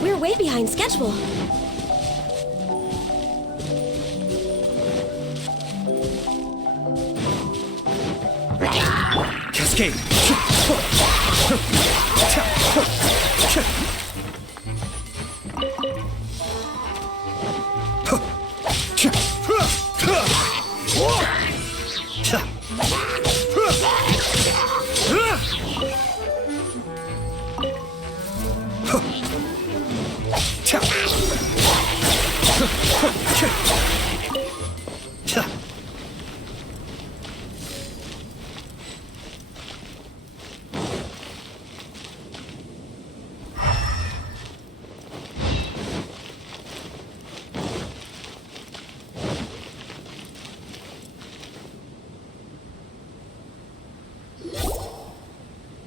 We're way behind schedule. Cascade!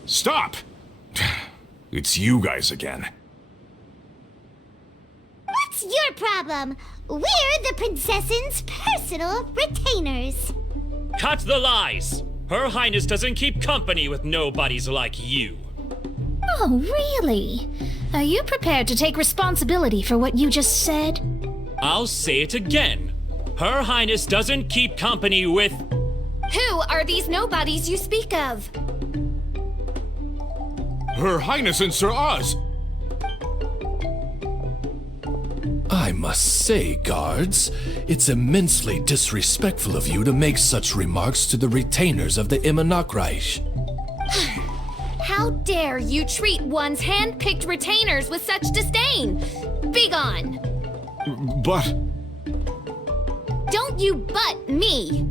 Stop! It's you guys again. What's your problem? We're the princess's personal retainers. Cut the lies! Her Highness doesn't keep company with nobodies like you. Oh, really? Are you prepared to take responsibility for what you just said? I'll say it again. Her Highness doesn't keep company with... Who are these nobodies you speak of? Her Highness and Sir Oz! I must say, guards, it's immensely disrespectful of you to make such remarks to the retainers of the Immernachtreich. How dare you treat one's hand-picked retainers with such disdain? Begone! But... Don't you butt me!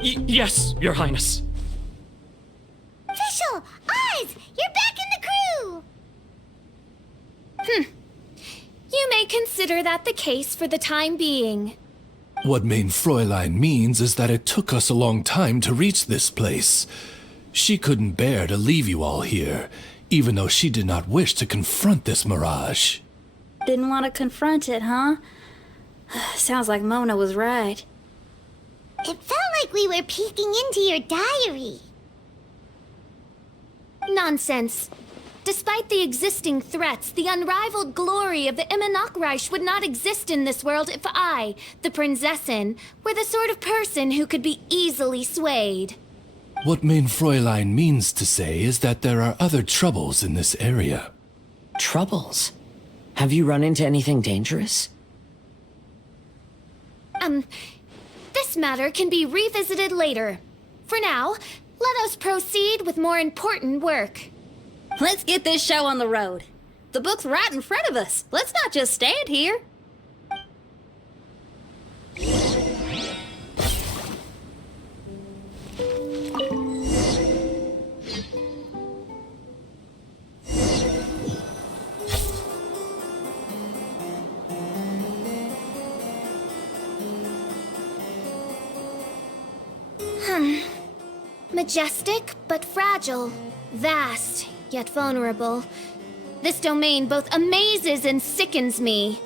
Yes, Your Highness. Fischl! Oz! You're back in the crew! You may consider that the case for the time being. What mein Fräulein means is that it took us a long time to reach this place. She couldn't bear to leave you all here, even though she did not wish to confront this mirage. Didn't want to confront it, huh? Sounds like Mona was right. It felt like we were peeking into your diary. Nonsense. Despite the existing threats, the unrivaled glory of the Immernachtreich would not exist in this world if I, the Prinzessin, were the sort of person who could be easily swayed. What mein Fräulein means to say is that there are other troubles in this area. Troubles? Have you run into anything dangerous? This matter can be revisited later. For now, let us proceed with more important work. Let's get this show on the road. The book's right in front of us. Let's not just stand here. Majestic but fragile. Vast yet vulnerable. This domain both amazes and sickens me.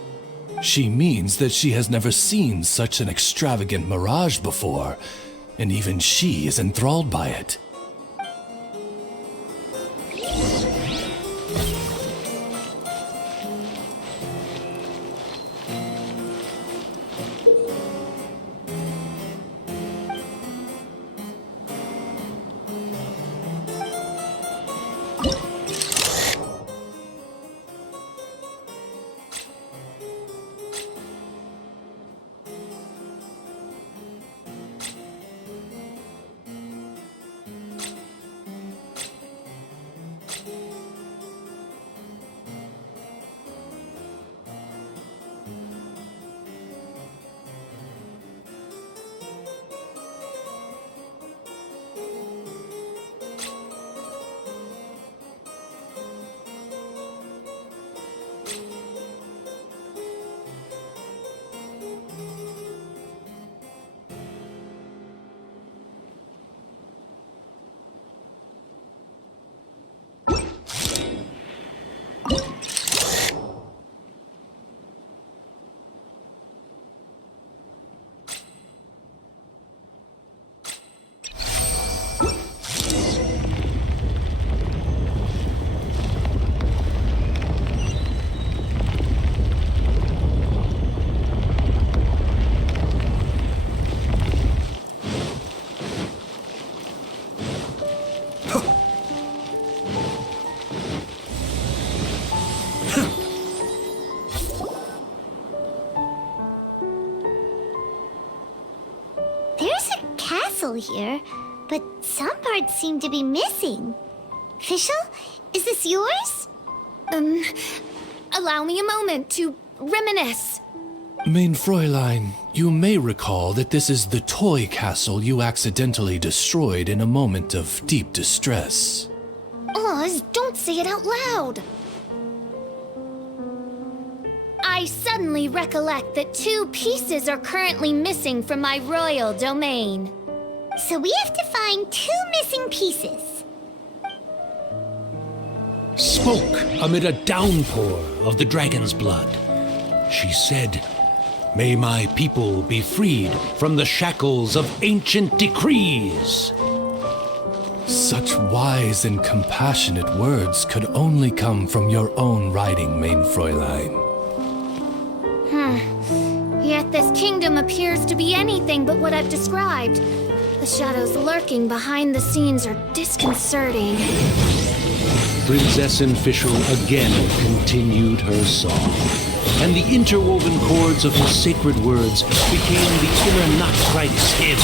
She means that she has never seen such an extravagant mirage before, and even she is enthralled by it. here, but some parts seem to be missing. Fischl, is this yours? Allow me a moment to reminisce. Mein Fräulein, you may recall that this is the toy castle you accidentally destroyed in a moment of deep distress. Oz, don't say it out loud. I suddenly recollect that 2 pieces are currently missing from my royal domain. So we have to find 2 missing pieces. Spoke amid a downpour of the dragon's blood. She said, "May my people be freed from the shackles of ancient decrees." Such wise and compassionate words could only come from your own writing, Mein Fräulein. Yet this kingdom appears to be anything but what I've described. The shadows lurking behind the scenes are disconcerting. Prinzessin Fischl again continued her song, and the interwoven chords of her sacred words became the Immernachtreich hymn.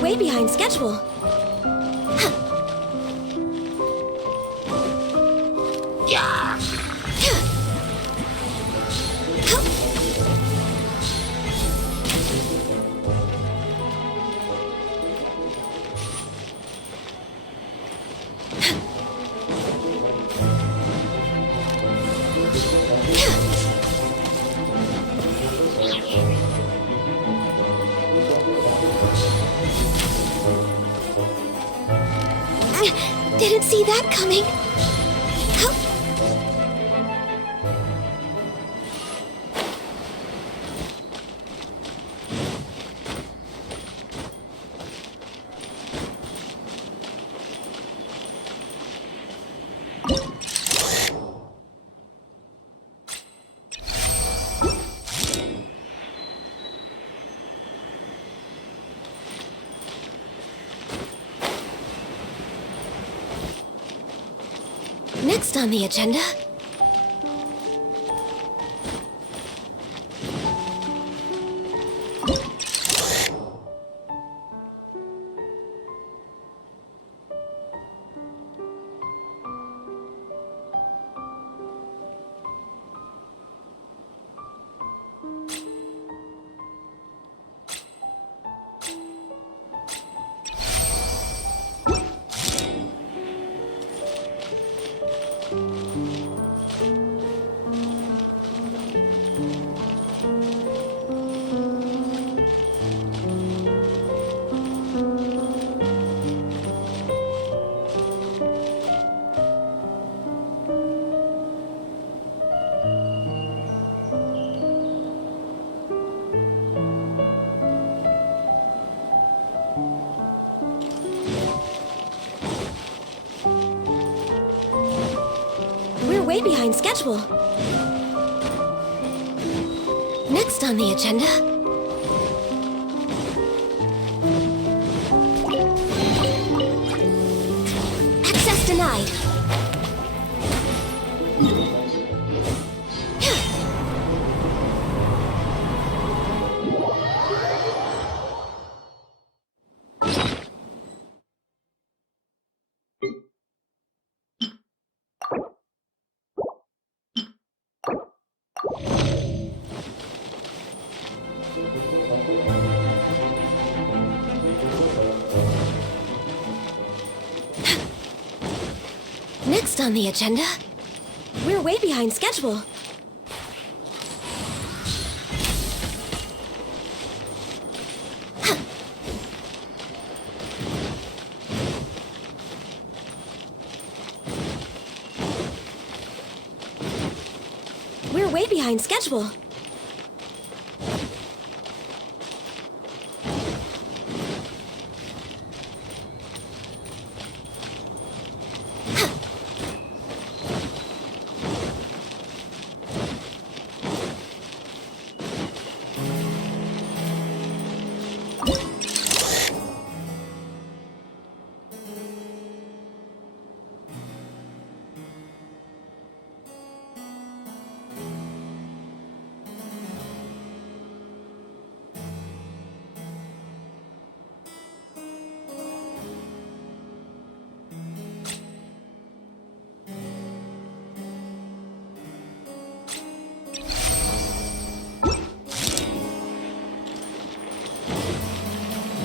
Way behind schedule. Didn't see that coming. Next on the agenda... way behind schedule. Next on the agenda... Access denied. Next on the agenda... We're way behind schedule. We're way behind schedule.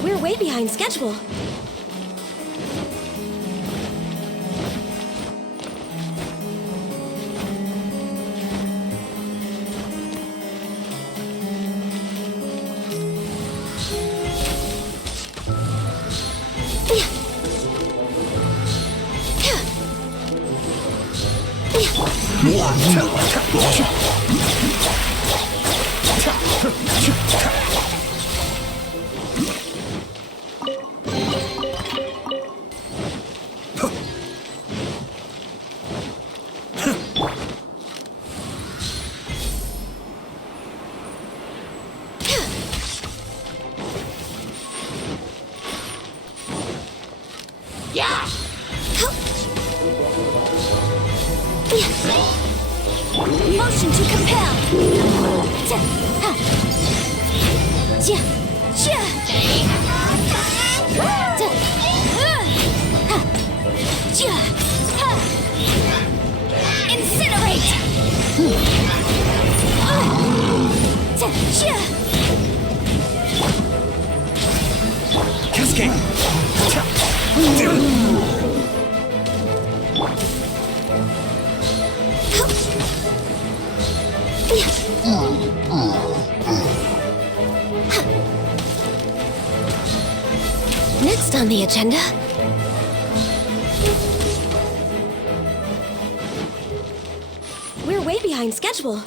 We're way behind schedule. Motion to compel. Incinerate. Cascade! Next on the agenda... We're way behind schedule.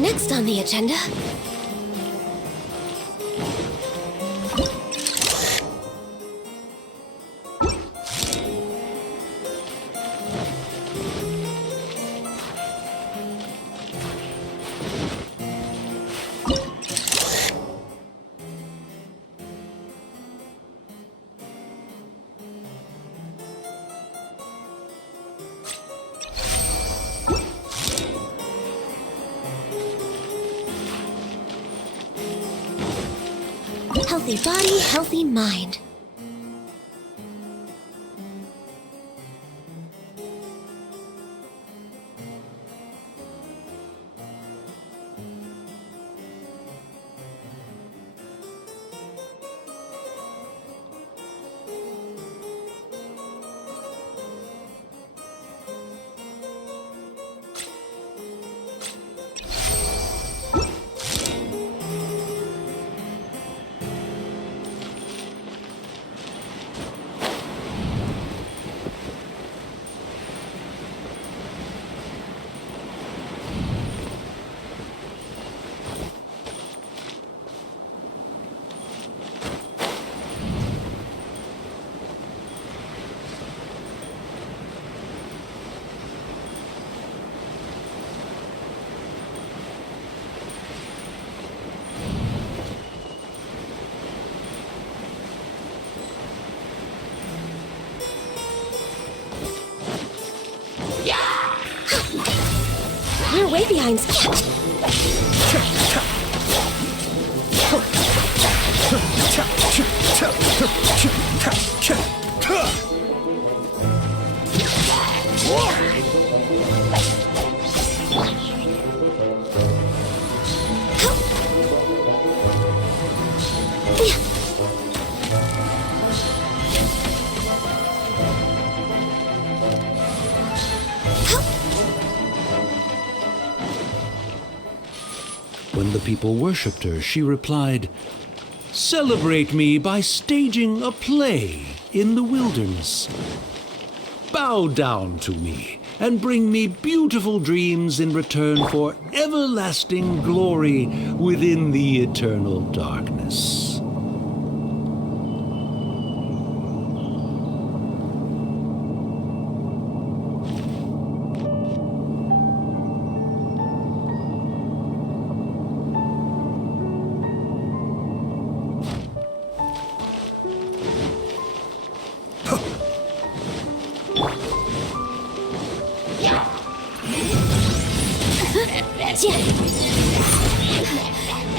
Next on the agenda... Healthy body, healthy mind. way behind. When the people worshipped her, she replied, "Celebrate me by staging a play in the wilderness. Bow down to me and bring me beautiful dreams in return for everlasting glory within the eternal darkness."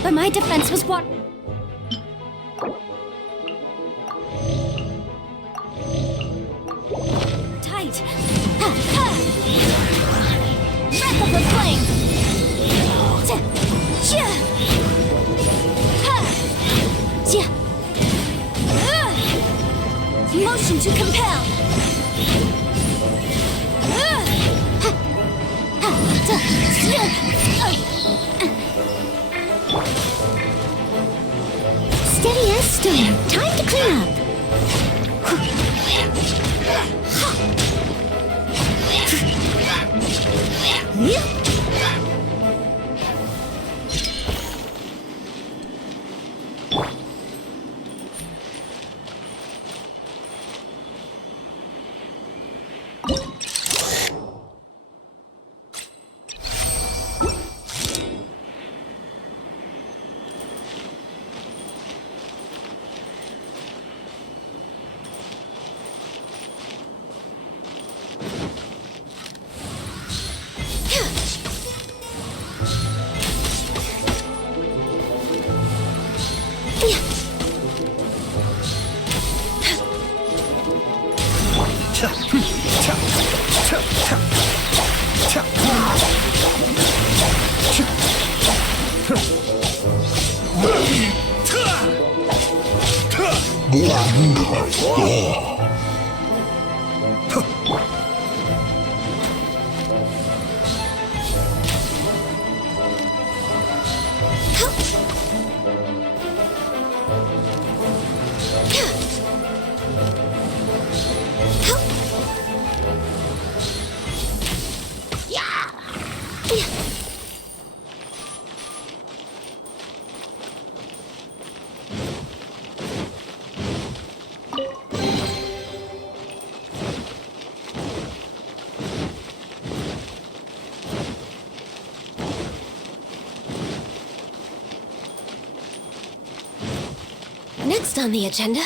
But my defense was what? Tight. Breath of the flame. Motion to compel. Steady as stone. Time to clean up. Next on the agenda.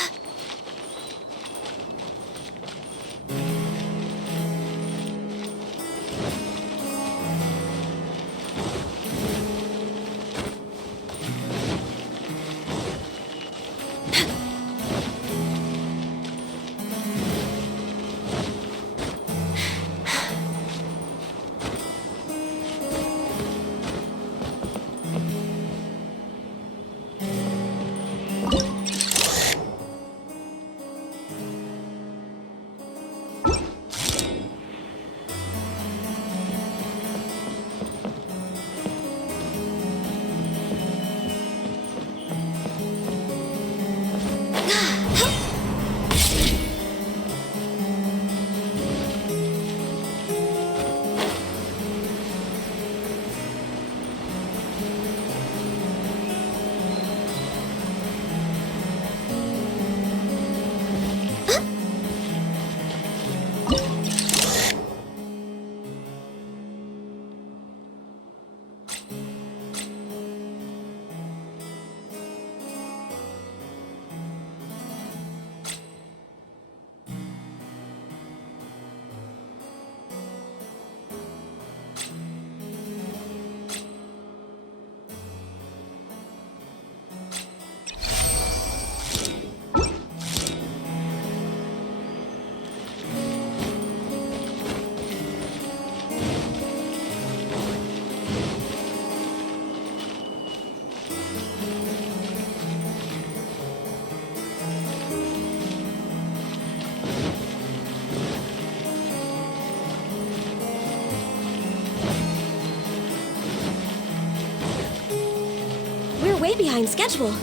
We're way behind schedule.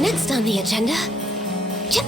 Next on the agenda... Chip.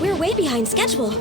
We're way behind schedule.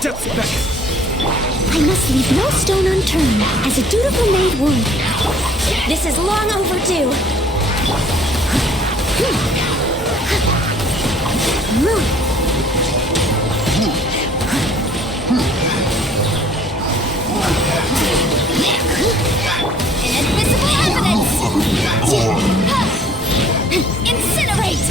I must leave no stone unturned, as a dutiful maid would. This is long overdue. Invisible evidence! Incinerate!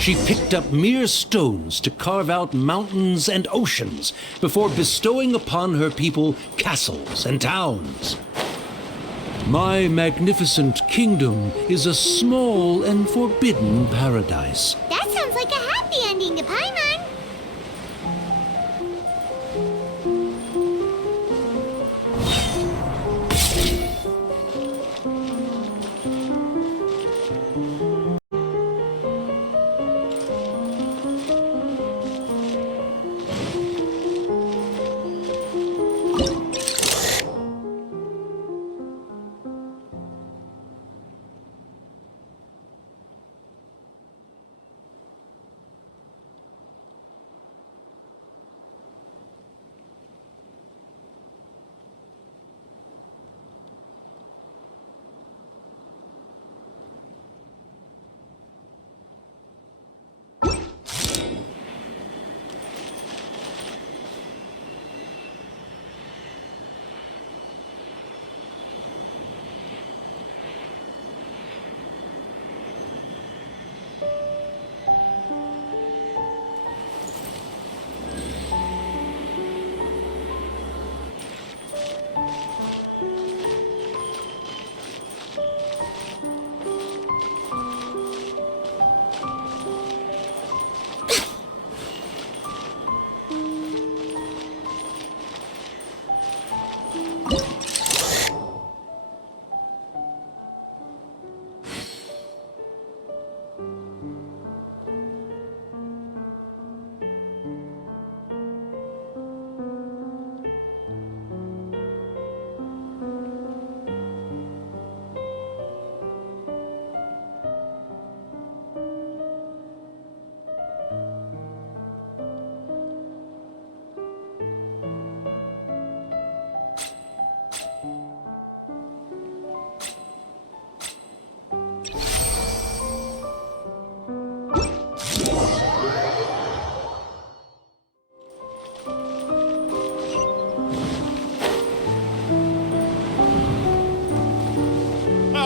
She picked up mere stones to carve out mountains and oceans before bestowing upon her people castles and towns. My magnificent kingdom is a small and forbidden paradise. That sounds like a happy ending to Paimon.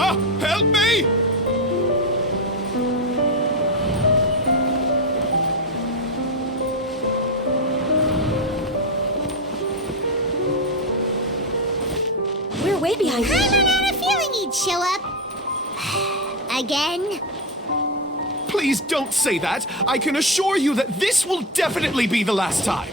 Help me! We're way behind. I had a feeling he'd show up. Again? Please don't say that. I can assure you that this will definitely be the last time.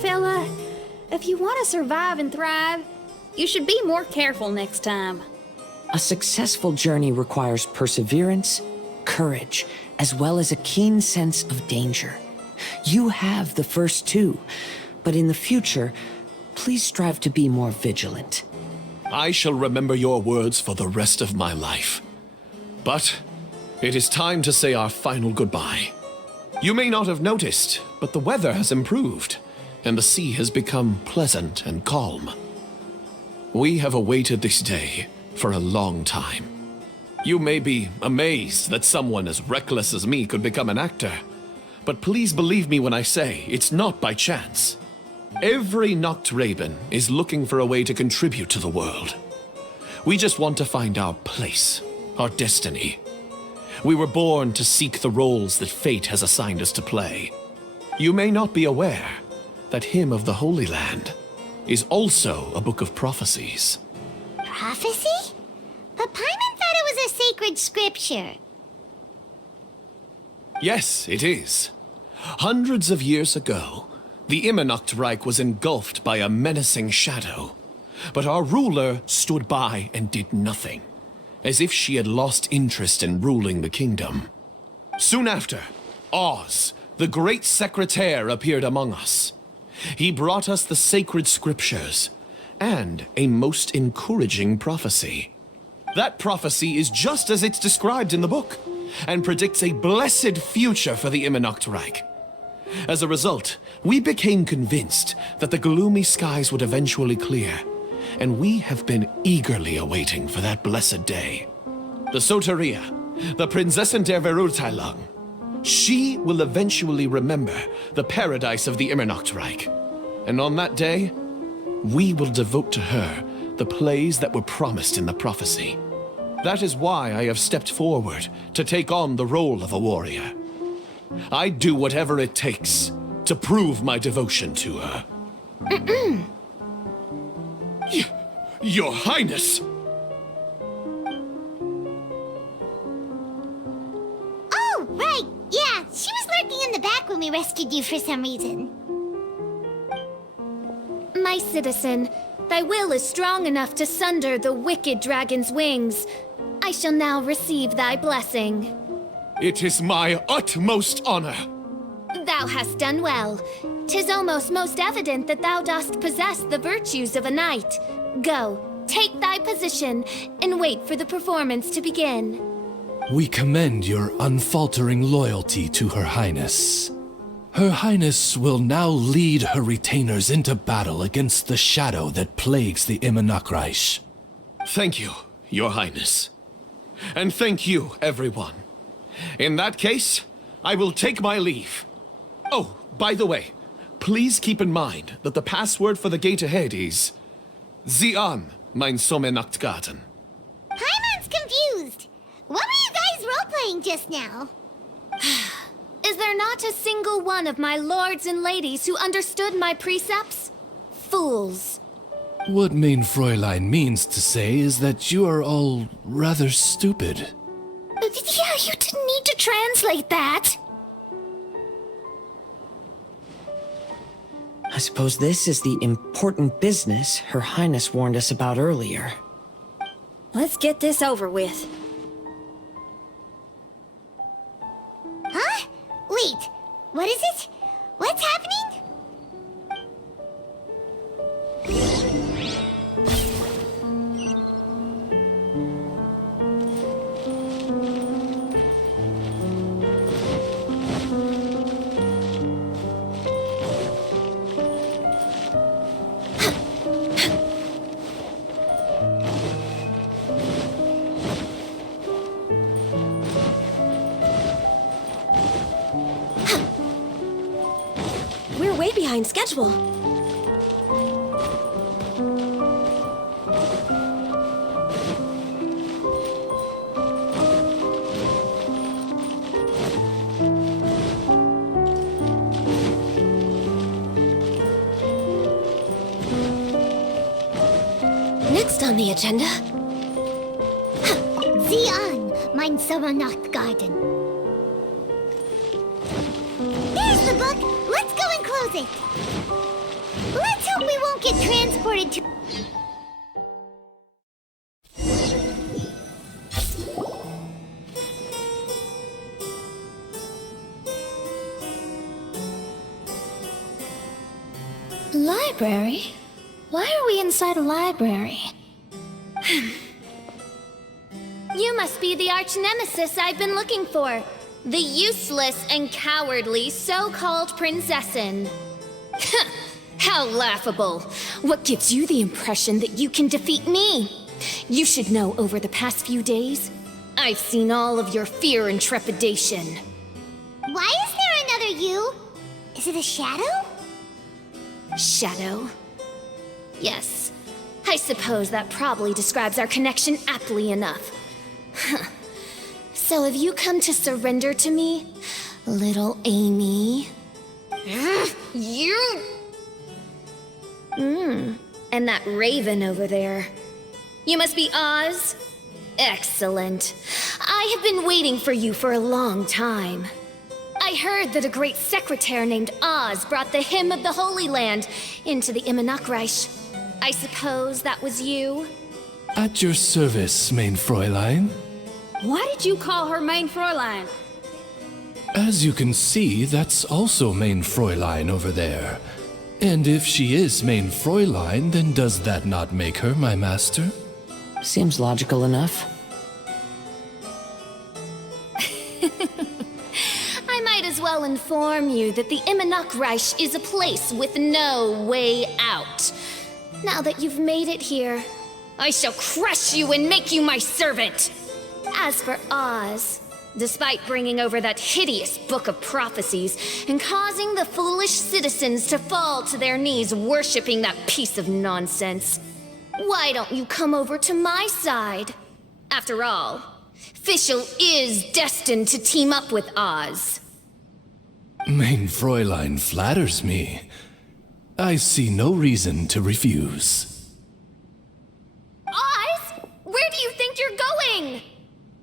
Fella, if you want to survive and thrive, you should be more careful next time. A successful journey requires perseverance, courage, as well as a keen sense of danger. You have the first two, but in the future, please strive to be more vigilant. I shall remember your words for the rest of my life. But it is time to say our final goodbye. You may not have noticed, but the weather has improved, and the sea has become pleasant and calm. We have awaited this day for a long time. You may be amazed that someone as reckless as me could become an actor, but please believe me when I say it's not by chance. Every Nachtraben is looking for a way to contribute to the world. We just want to find our place, our destiny. We were born to seek the roles that fate has assigned us to play. You may not be aware that Hymn of the Holy Land is also a book of prophecies. Prophecy? But Paimon thought it was a sacred scripture. Yes, it is. Hundreds of years ago, The Immernachtreich was engulfed by a menacing shadow, but our ruler stood by and did nothing, as if she had lost interest in ruling the kingdom. Soon after, Oz, the great secretaire, appeared among us. He brought us the sacred scriptures and a most encouraging prophecy. That prophecy is just as it's described in the book, and predicts a blessed future for the Immernachtreich. As a result, we became convinced that the gloomy skies would eventually clear, and we have been eagerly awaiting for that blessed day. The Soteria, the Prinzessin der Verurteilung, she will eventually remember the paradise of the Immernachtreich, and on that day, we will devote to her the plays that were promised in the prophecy. That is why I have stepped forward to take on the role of a warrior. I'd do whatever it takes to prove my devotion to her. Your Highness! Oh, right. Yeah, she was lurking in the back when we rescued you for some reason. My citizen, thy will is strong enough to sunder the wicked dragon's wings. I shall now receive thy blessing. It is my utmost honor. Thou hast done well. 'Tis almost most evident that thou dost possess the virtues of a knight. Go, take thy position, and wait for the performance to begin. We commend your unfaltering loyalty to Her Highness. Her Highness will now lead her retainers into battle against the shadow that plagues the Immernachtreich. Thank you, Your Highness. And thank you, everyone. In that case, I will take my leave. Oh, by the way, please keep in mind that the password for the gate ahead is Zian, mein Sommernachtgarten. Paimon's confused. What were you guys role-playing just now? Is there not a single one of my lords and ladies who understood my precepts? Fools. What mein Fräulein means to say is that you are all rather stupid. Yeah, you didn't need to translate that. I suppose this is the important business Her Highness warned us about earlier. Let's get this over with. Huh? Wait, what is it? What's happening? We're way behind schedule. Next on the agenda. Zian, mein Sommernachtgarten. There's the book. Let's go and close it. Let's hope we won't get transported to... Library? Why are we inside a library? You must be the arch-nemesis I've been looking for. The useless and cowardly so-called Prinzessin. How laughable. What gives you the impression that you can defeat me? You should know over the past few days, I've seen all of your fear and trepidation. Why is there another you? Is it a shadow? Shadow? Yes. I suppose that probably describes our connection aptly enough. So have you come to surrender to me, little Amy? You... And that raven over there. You must be Oz? Excellent. I have been waiting for you for a long time. I I heard that a great secretary named Oz brought the hymn of the Holy Land into the Immernachtreich. I suppose that was you? At your service, mein Fräulein. Why did you call her Main Fräulein? As you can see, that's also mein Fräulein over there. And if she is mein Fräulein, then does that not make her my master? Seems logical enough. I might as well inform you that the Immernachtreich is a place with no way out. Now that you've made it here, I shall crush you and make you my servant! As for Oz, despite bringing over that hideous book of prophecies and causing the foolish citizens to fall to their knees worshipping that piece of nonsense, why don't you come over to my side? After all, Fischl is destined to team up with Oz. Mein Fräulein flatters me. I see no reason to refuse. Oz? Where do you think you're going?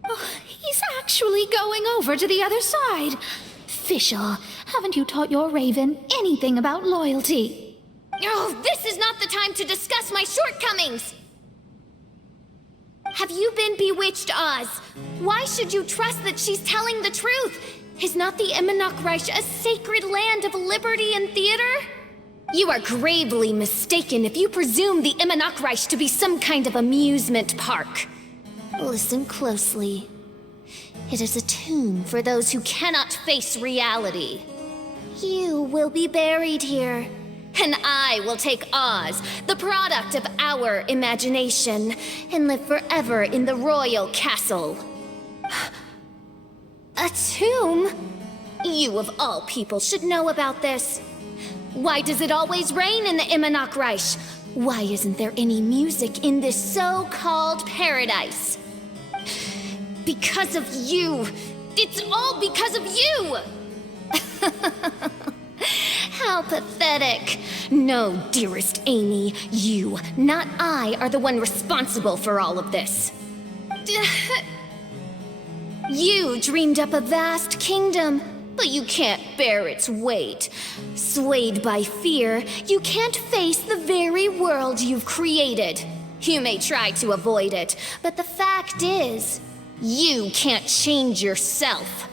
Oh, he's actually going over to the other side. Fischl, haven't you taught your raven anything about loyalty? Oh, this is not the time to discuss my shortcomings! Have you been bewitched, Oz? Why should you trust that she's telling the truth? Is not the Immernachtreich a sacred land of liberty and theater? You are gravely mistaken if you presume the Immernachtreich to be some kind of amusement park. Listen closely. It is a tomb for those who cannot face reality. You will be buried here, and I will take Oz, the product of our imagination, and live forever in the royal castle. A tomb? You of all people should know about this. Why does it always rain in the Immernachtreich? Why isn't there any music in this so-called paradise? Because of you! It's all because of you! How pathetic. No, dearest Amy, you, not I, are the one responsible for all of this. You dreamed up a vast kingdom, but you can't bear its weight. Swayed by fear, you can't face the very world you've created. You may try to avoid it, but the fact is, you can't change yourself.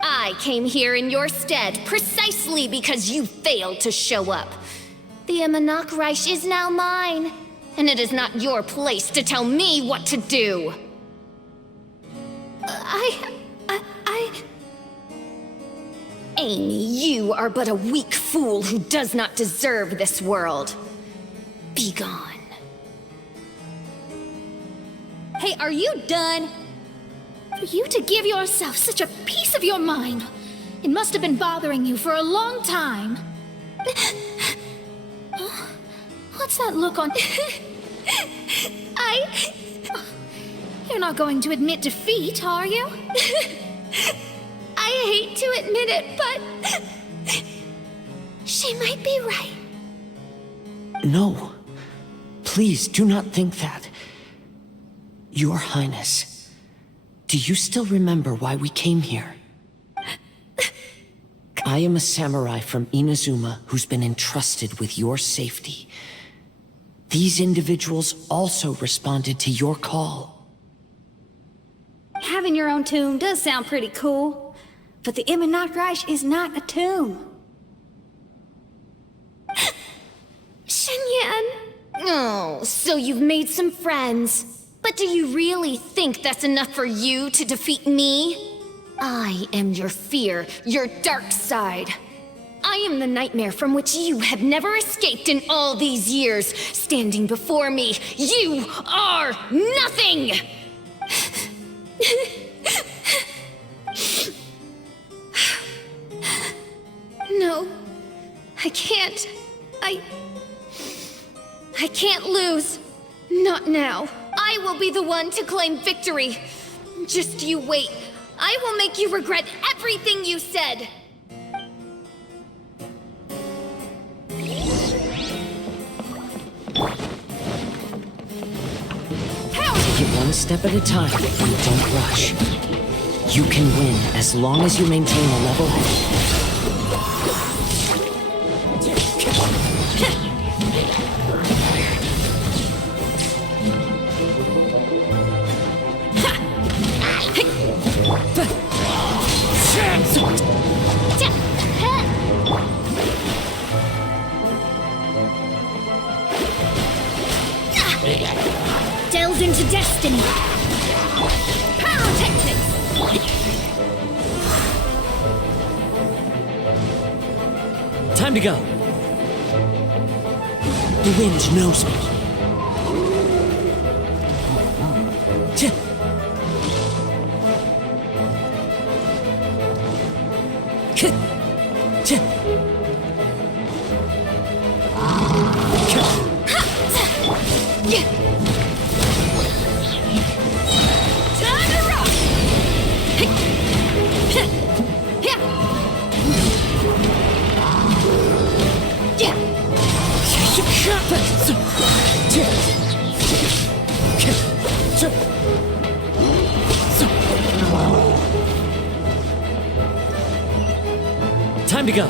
I came here in your stead precisely because you failed to show up. The Immernachtreich is now mine, and it is not your place to tell me what to do. Amy, you are but a weak fool who does not deserve this world. Be gone. Hey, are you done? For you to give yourself such a piece of your mind, it must have been bothering you for a long time. What's that look on... You're not going to admit defeat, are you? I hate to admit it, but... she might be right. No. Please do not think that. Your Highness, do you still remember why we came here? I am a samurai from Inazuma who's been entrusted with your safety. These individuals also responded to your call. Having your own tomb does sound pretty cool, but the Immernachtreich is not a tomb. Shenyan! Oh, so you've made some friends. But do you really think that's enough for you to defeat me? I am your fear, your dark side. I am the nightmare from which you have never escaped in all these years. Standing before me, you are nothing! No, I can't. I can't lose. Not now. I will be the one to claim victory. Just you wait. I will make you regret everything you said. Take it one step at a time and don't rush. You can win as long as you maintain a level head. Delve into destiny. Pyrotechnics. Time to go. The wind knows me. Time to go.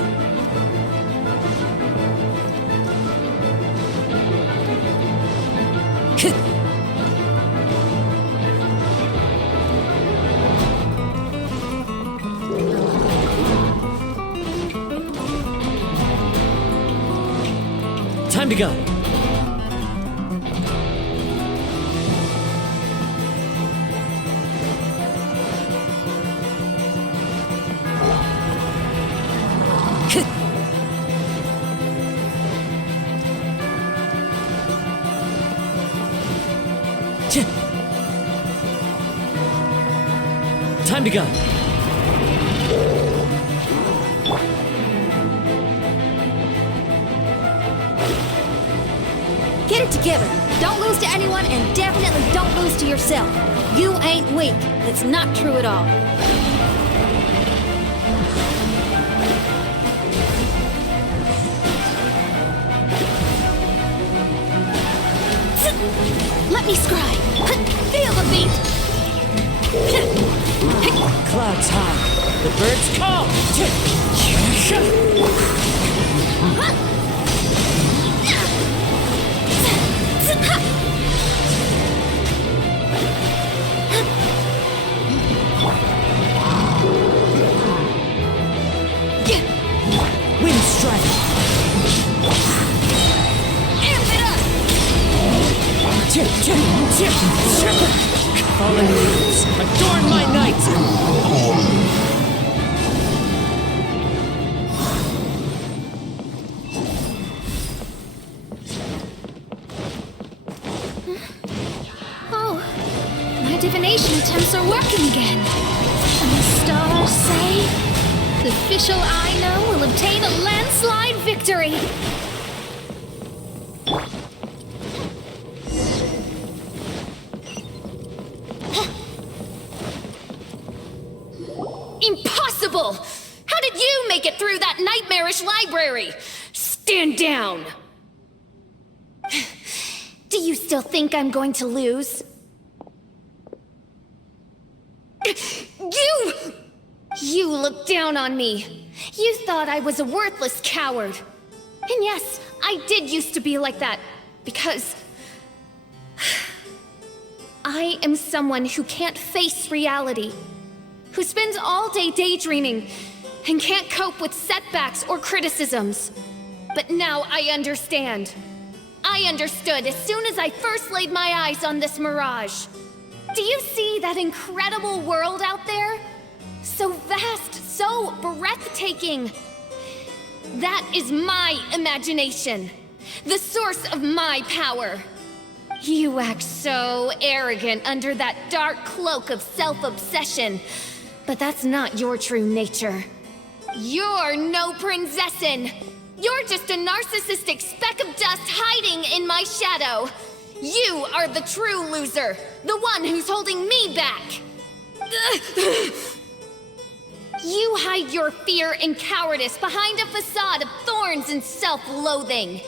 Time to go. Time to go. Get it together. Don't lose to anyone, and definitely don't lose to yourself. You ain't weak. It's not true at all. Let me scry. Feel the beat. Clouds high. The birds call. Wind strike. Amp it up. Fallen leaves, adorn my night! Oh, my divination attempts are working again. And the stars say the Fischl I know will obtain a landslide victory. Impossible! How did you make it through that nightmarish library? Stand down! Do you still think I'm going to lose? You looked down on me. You thought I was a worthless coward. And yes, I did used to be like that, because I am someone who can't face reality, who spends all day daydreaming and can't cope with setbacks or criticisms. But now I understand. I understood as soon as I first laid my eyes on this mirage. Do you see that incredible world out there? So vast, so breathtaking. That is my imagination, the source of my power. You act so arrogant under that dark cloak of self-obsession, but that's not your true nature. You're no prinzessin. You're just a narcissistic speck of dust hiding in my shadow. You are the true loser, the one who's holding me back. You hide your fear and cowardice behind a facade of thorns and self-loathing.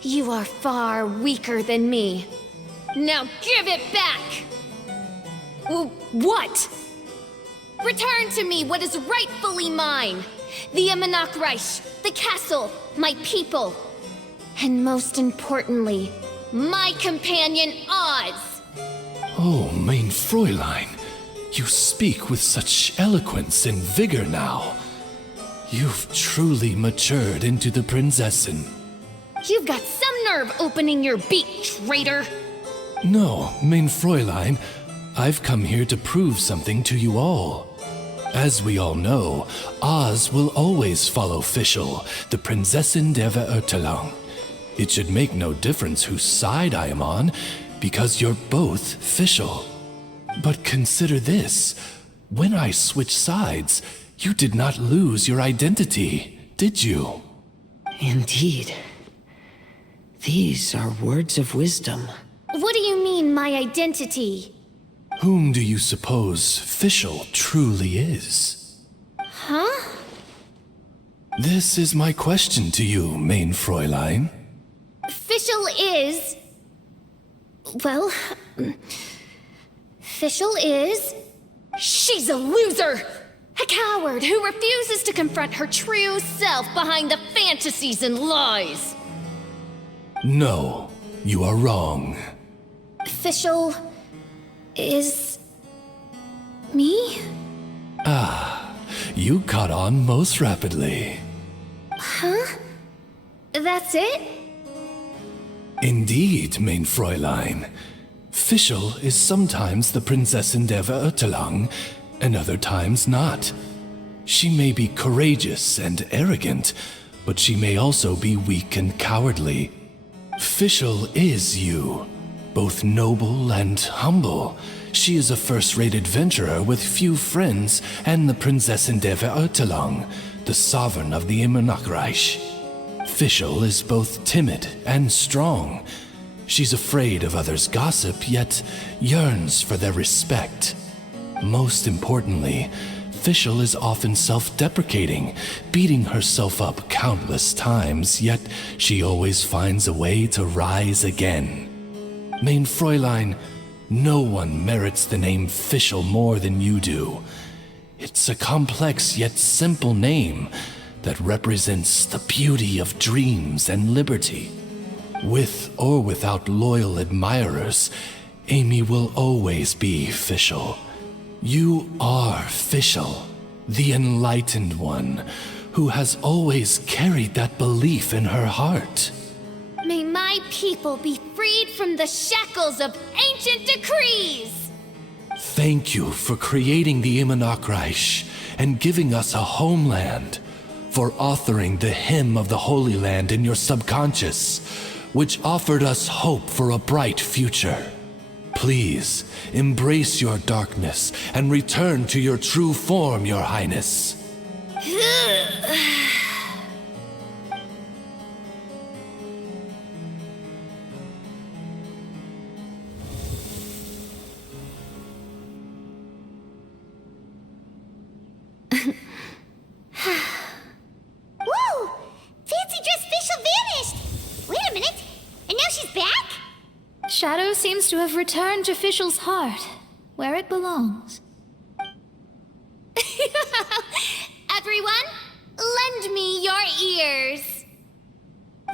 You are far weaker than me. Now give it back! What? Return to me what is rightfully mine. The Immernachtreich, the castle, my people. And most importantly, my companion Oz. Oh, mein Fräulein, you speak with such eloquence and vigor now. You've truly matured into the Prinzessin. You've got some nerve opening your beak, traitor. No, mein Fräulein, I've come here to prove something to you all. As we all know, Oz will always follow Fischl, the Prinzessin der Verurteilung. It should make no difference whose side I am on, because you're both Fischl. But consider this. When I switched sides, you did not lose your identity, did you? Indeed. These are words of wisdom. What do you mean, my identity? Whom do you suppose Fischl truly is? Huh? This is my question to you, mein Fräulein. Fischl is... Well... Fischl is... She's a loser! A coward who refuses to confront her true self behind the fantasies and lies! No, you are wrong. Fischl... is... me? You caught on most rapidly. Huh? That's it? Indeed, mein Fräulein. Fischl is sometimes the Prinzessin der Verurteilung, and other times not. She may be courageous and arrogant, but she may also be weak and cowardly. Fischl is you, both noble and humble. She is a first-rate adventurer with few friends and the Prinzessin der Verurteilung, the sovereign of the Immernachtreich. Fischl is both timid and strong. She's afraid of others' gossip, yet yearns for their respect. Most importantly, Fischl is often self-deprecating, beating herself up countless times, yet she always finds a way to rise again. Mein Fräulein, no one merits the name Fischl more than you do. It's a complex yet simple name that represents the beauty of dreams and liberty. With or without loyal admirers, Amy will always be Fischl. You are Fischl, the enlightened one, who has always carried that belief in her heart. May my people be freed from the shackles of ancient decrees! Thank you for creating the Immernachtreich and giving us a homeland, for authoring the hymn of the Holy Land in your subconscious, which offered us hope for a bright future. Please, embrace your darkness and return to your true form, Your Highness. Whoa! Fancy dress Fischl vanished! Wait a minute, and now she's back? Shadow seems to have returned to Fischl's heart, where it belongs. Everyone, lend me your ears.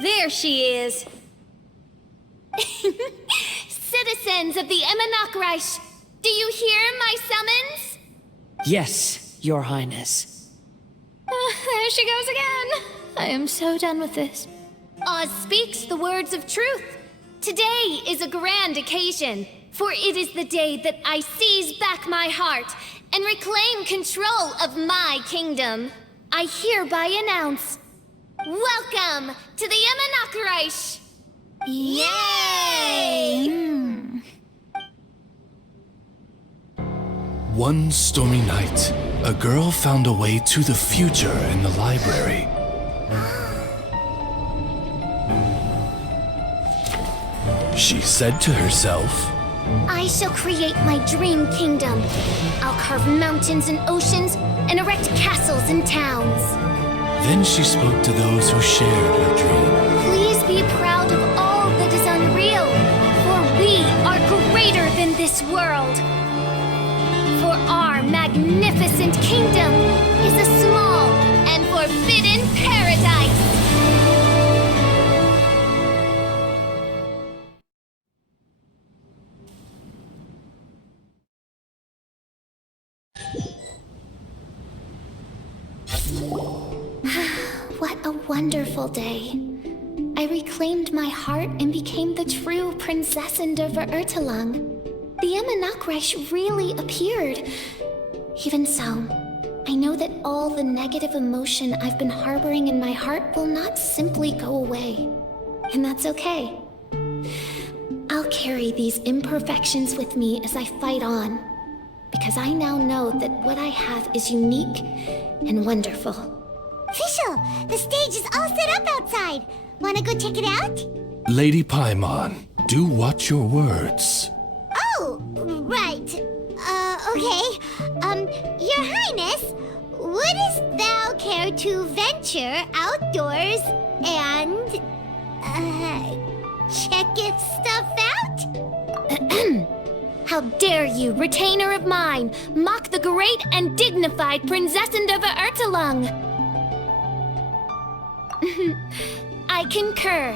There she is. Citizens of the Immernachtreich, do you hear my summons? Yes, Your Highness. There she goes again. I am so done with this. Oz speaks the words of truth. Today is a grand occasion, for it is the day that I seize back my heart and reclaim control of my kingdom. I hereby announce, welcome to the Immernachtreich! Yay! One stormy night, a girl found a way to the future in the library. She said to herself, I shall create my dream kingdom. I'll carve mountains and oceans and erect castles and towns. Then she spoke to those who shared her dream. Please be proud of all that is unreal, for we are greater than this world. for our magnificent kingdom is a small and forbidden paradise. What a wonderful day. I reclaimed my heart and became the true Prinzessin der Verurteilung. The Immernachtreich really appeared. Even so, I know that all the negative emotion I've been harboring in my heart will not simply go away. And that's okay. I'll carry these imperfections with me as I fight on, because I now know that what I have is unique and wonderful. Fischl, the stage is all set up outside. Wanna go check it out? Lady Paimon, do watch your words. Oh, right. Okay. Your Highness, wouldst thou care to venture outdoors and, check if stuff out? How dare you, retainer of mine, mock the great and dignified Prinzessin der Verurteilung? I concur.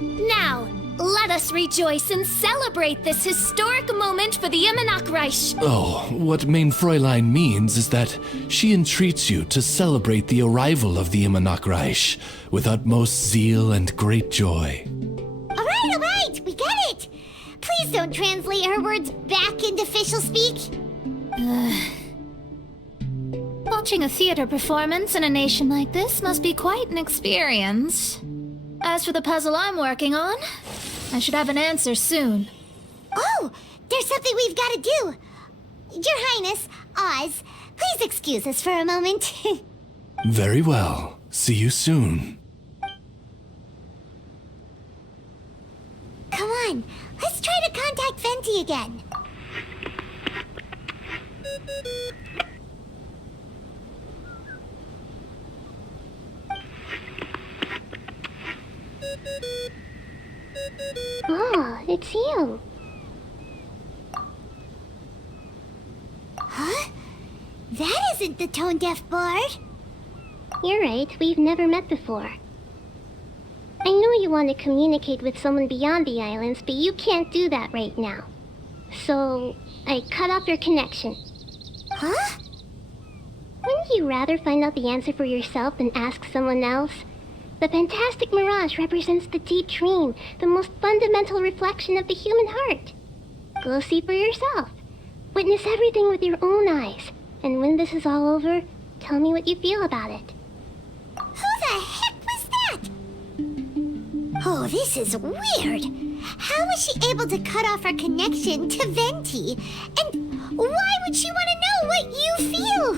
Now, let us rejoice and celebrate this historic moment for the Immernachtreich. Oh, what Mein Fräulein means is that she entreats you to celebrate the arrival of the Immernachtreich with utmost zeal and great joy. All right, we get it. Please don't translate her words back into Fischl speak. Watching a theater performance in a nation like this must be quite an experience. As for the puzzle I'm working on, I should have an answer soon. Oh, there's something we've got to do. Your Highness, Oz, please excuse us for a moment. Very well. See you soon. Come on, let's try to contact Venti again. Oh, it's you. Huh? That isn't the tone-deaf bard. You're right, we've never met before. I know you want to communicate with someone beyond the islands, but you can't do that right now. So, I cut off your connection. Huh? Wouldn't you rather find out the answer for yourself than ask someone else? The fantastic mirage represents the deep dream, the most fundamental reflection of the human heart. Go see for yourself. Witness everything with your own eyes. And when this is all over, tell me what you feel about it. Who the heck was that? Oh, this is weird. How was she able to cut off her connection to Venti? And why would she want to know what you feel?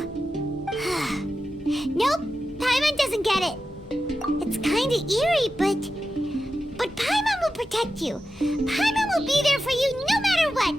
Nope, Paimon doesn't get it. It's kinda eerie, but Paimon will protect you. Paimon will be there for you no matter what.